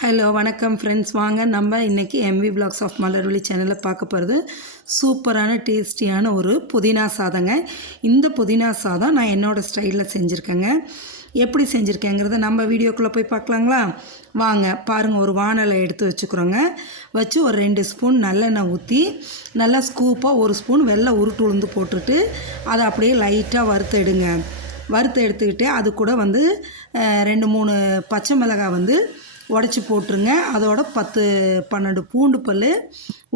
Hello வணக்கம் friends. வாங்க நம்ம இன்றைக்கி எம்வி பிளாக்ஸ் ஆஃப் மலர்விழி சேனலில் பார்க்க போகிறது சூப்பரான டேஸ்டியான ஒரு புதினா சாதங்க. இந்த புதினா சாதம் நான் என்னோடய ஸ்டைலில் செஞ்சுருக்கேங்க. எப்படி செஞ்சுருக்கேங்கிறத நம்ம வீடியோக்குள்ளே போய் பார்க்கலாங்களா? வாங்க பாருங்கள். ஒரு வானலை எடுத்து வச்சுக்கிறோங்க. வச்சு ஒரு 2 ஸ்பூன் நல்லெண்ணெய் ஊற்றி நல்லா ஸ்கூப்பாக 1 ஸ்பூன் வெள்ளை உருட்டு உளுந்து போட்டுட்டு அதை அப்படியே லைட்டாக வறுத்து எடுத்துக்கிட்டு அது கூட 2-3 பச்சை மிளகாய் உடச்சி போட்டுருங்க. அதோட 10-12 பூண்டு பல்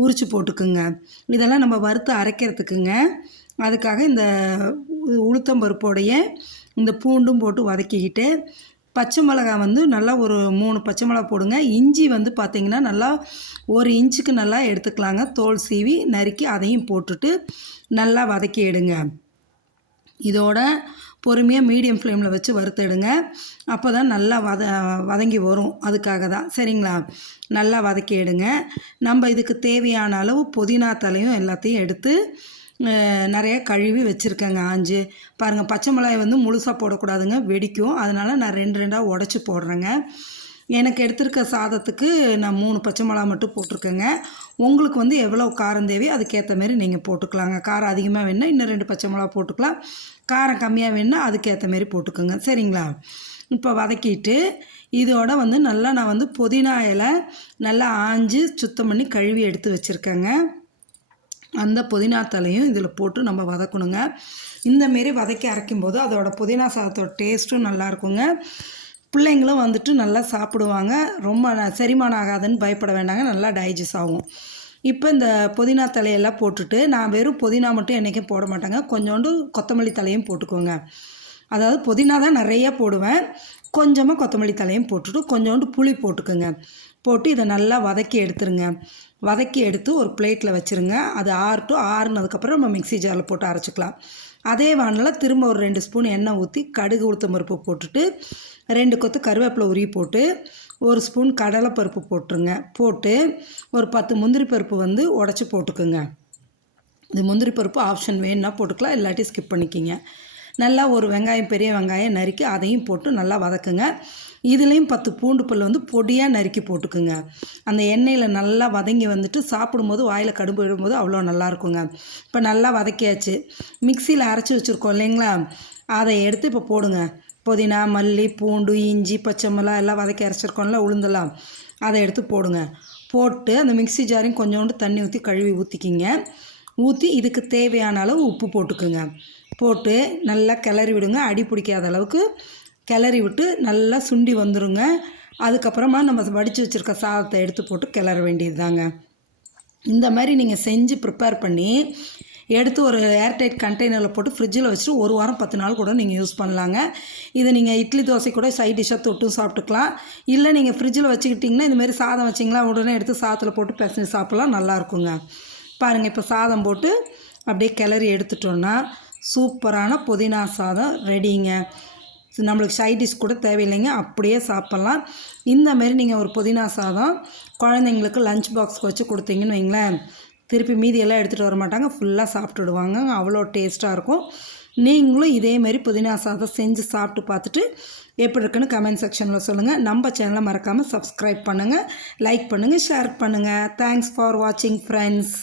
உரித்து போட்டுக்குங்க. இதெல்லாம் நம்ம வறுத்து அரைக்கிறதுக்குங்க. அதுக்காக இந்த உளுத்தம்பருப்போடைய இந்த பூண்டும் போட்டு வதக்கிக்கிட்டு பச்சை மிளகாய் நல்லா ஒரு 3 பச்சை மிளகா போடுங்க. இஞ்சி பார்த்திங்கன்னா நல்லா 1 இன்ச்சுக்கு நல்லா எடுத்துக்கலாங்க. தோல் சீவி நறுக்கி அதையும் போட்டுட்டு நல்லா வதக்கி எடுங்க. இதோட பொறுமையாக மீடியம் ஃப்ளேமில் வச்சு வறுத்தெடுங்க. அப்போ தான் நல்லா வதங்கி வரும். அதுக்காக தான். சரிங்களா? நல்லா வதக்கி எடுங்க. நம்ம இதுக்கு தேவையான அளவு புதினா தலையும் எல்லாத்தையும் எடுத்து நிறைய கழுவி வச்சுருக்கேங்க. ஆஞ்சு பாருங்கள். பச்சை மிளகாய் முழுசாக போடக்கூடாதுங்க, வெடிக்கும். அதனால் நான் 2 உடச்சி போடுறேங்க. எனக்கு எடுத்துருக்க சாதத்துக்கு நான் 3 பச்சை மிளகா மட்டும் போட்டிருக்கேங்க. உங்களுக்கு எவ்வளோ காரம் தேவையோ அதுக்கேற்ற மாரி நீங்கள் போட்டுக்கலாங்க. காரம் அதிகமாக வேணுன்னா இன்னும் 2 பச்சை மிளகா போட்டுக்கலாம். காரம் கம்மியாக வேணுன்னா அதுக்கேற்ற மாரி போட்டுக்கோங்க. சரிங்களா? இப்போ வதக்கிட்டு இதோட நல்லா நான் புதினா இலை நல்லா ஆஞ்சு சுத்தம் பண்ணி கழுவி எடுத்து வச்சுருக்கேங்க. அந்த புதினா தலையும் இதில் போட்டு நம்ம வதக்கணுங்க. இந்தமாரி வதக்கி அரைக்கும்போது அதோட புதினா சாதத்தோட டேஸ்ட்டும் நல்லாயிருக்குங்க. பிள்ளைங்களும் நல்லா சாப்பிடுவாங்க. ரொம்ப செரிமானம் ஆகாதுன்னு பயப்பட வேண்டாங்க. நல்லா டைஜஸ்ட் ஆகும். இப்போ இந்த புதினா தலையெல்லாம் போட்டுட்டு நான் வெறும் புதினா மட்டும் என்றைக்கும் போட மாட்டேங்க. கொஞ்சோண்டு கொத்தமல்லி தலையும் போட்டுக்கோங்க. அதாவது புதினா தான் நிறைய போடுவேன். கொஞ்சமாக கொத்தமல்லி தலையும் போட்டுட்டு கொஞ்சோண்டு புளி போட்டுக்கோங்க. போட்டு இதை நல்லா வதக்கி எடுத்துருங்க. வதக்கி எடுத்து ஒரு பிளேட்டில் வச்சுருங்க. அது ஆறுனதுக்கப்புறம் நம்ம மிக்ஸி ஜாரில் போட்டு அரைச்சிக்கலாம். அதே வானலில் திரும்ப ஒரு 2 ஸ்பூன் எண்ணெய் ஊற்றி கடுகு உளுத்தம் பருப்பு போட்டுட்டு 2 கொத்து கருவேப்பிலை உருவி போட்டு 1 ஸ்பூன் கடலைப்பருப்பு போட்டுருங்க. போட்டு ஒரு 10 முந்திரி பருப்பு உடச்சி போட்டுக்குங்க. இது முந்திரி பருப்பு ஆப்ஷன் வேணுன்னா போட்டுக்கலாம், இல்லாட்டி ஸ்கிப் பண்ணிக்கிங்க. நல்லா ஒரு வெங்காயம், பெரிய வெங்காயம் நறுக்கி அதையும் போட்டு நல்லா வதக்குங்க. இதுலேயும் 10 பூண்டு பல் பொடியாக நறுக்கி போட்டுக்குங்க. அந்த எண்ணெயில் நல்லா வதங்கி சாப்பிடும்போது வாயில் கடும்பு விடும்போது அவ்வளோ நல்லாயிருக்குங்க. இப்போ நல்லா வதக்கியாச்சு. மிக்சியில் அரைச்சி வச்சுருக்கோம் இல்லைங்களா? அதை எடுத்து இப்போ போடுங்க. புதினா, மல்லி, பூண்டு, இஞ்சி, பச்சை மிளகா எல்லாம் வதக்கி அரைச்சிருக்கோம்ல, உளுந்தெல்லாம் அதை எடுத்து போடுங்க. போட்டு அந்த மிக்ஸி ஜாரையும் கொஞ்சோண்டு தண்ணி ஊற்றி கழுவி ஊற்றிக்கிங்க. ஊற்றி இதுக்கு தேவையான அளவு உப்பு போட்டுக்குங்க. போட்டு நல்லா கிளறி விடுங்க. அடி பிடிக்காத அளவுக்கு கிளறி விட்டு நல்லா சுண்டி வந்துடுங்க. அதுக்கப்புறமா நம்ம வடித்து வச்சுருக்க சாதத்தை எடுத்து போட்டு கிளற வேண்டியது தாங்க. இந்த மாதிரி நீங்கள் செஞ்சு ப்ரிப்பேர் பண்ணி எடுத்து ஒரு ஏர்டைட் கண்டெய்னரில் போட்டு ஃப்ரிட்ஜில் வச்சுட்டு 1 வாரம் 10 நாள் கூட நீங்கள் யூஸ் பண்ணலாங்க. இதை நீங்கள் இட்லி தோசை கூட சைட் டிஷ்ஷாக தொட்டும் சாப்பிட்டுக்கலாம். இல்லை நீங்கள் ஃப்ரிட்ஜில் வச்சுக்கிட்டிங்கன்னா இந்தமாரி சாதம் வச்சிங்களா உடனே எடுத்து சாதத்தில் போட்டு பிசைஞ்சு சாப்பிட்லாம், நல்லாயிருக்குங்க. பாருங்கள். இப்போ சாதம் போட்டு அப்படியே கிளறி எடுத்துட்டோன்னா சூப்பரான புதினா சாதம் ரெடிங்க. நம்மளுக்கு சைட் டிஷ் கூட தேவையில்லைங்க, அப்படியே சாப்பிட்லாம். இந்தமாரி நீங்கள் ஒரு புதினா சாதம் குழந்தைங்களுக்கு லஞ்ச் பாக்ஸ்க்கு வச்சு கொடுத்தீங்கன்னு வைங்களேன், திருப்பி மீதியெல்லாம் எடுத்துகிட்டு வர மாட்டாங்க, ஃபுல்லாக சாப்பிட்டுடுவாங்க. அவ்வளோ டேஸ்ட்டாக இருக்கும். நீங்களும் இதேமாரி புதினா சாதம் செஞ்சு சாப்பிட்டு பார்த்துட்டு எப்படி இருக்குன்னு கமெண்ட் செக்ஷனில் சொல்லுங்கள். நம்ம சேனலை மறக்காமல் சப்ஸ்கிரைப் பண்ணுங்கள், லைக் பண்ணுங்கள், ஷேர் பண்ணுங்கள். தேங்க்ஸ் ஃபார் வாட்சிங் ஃப்ரெண்ட்ஸ்.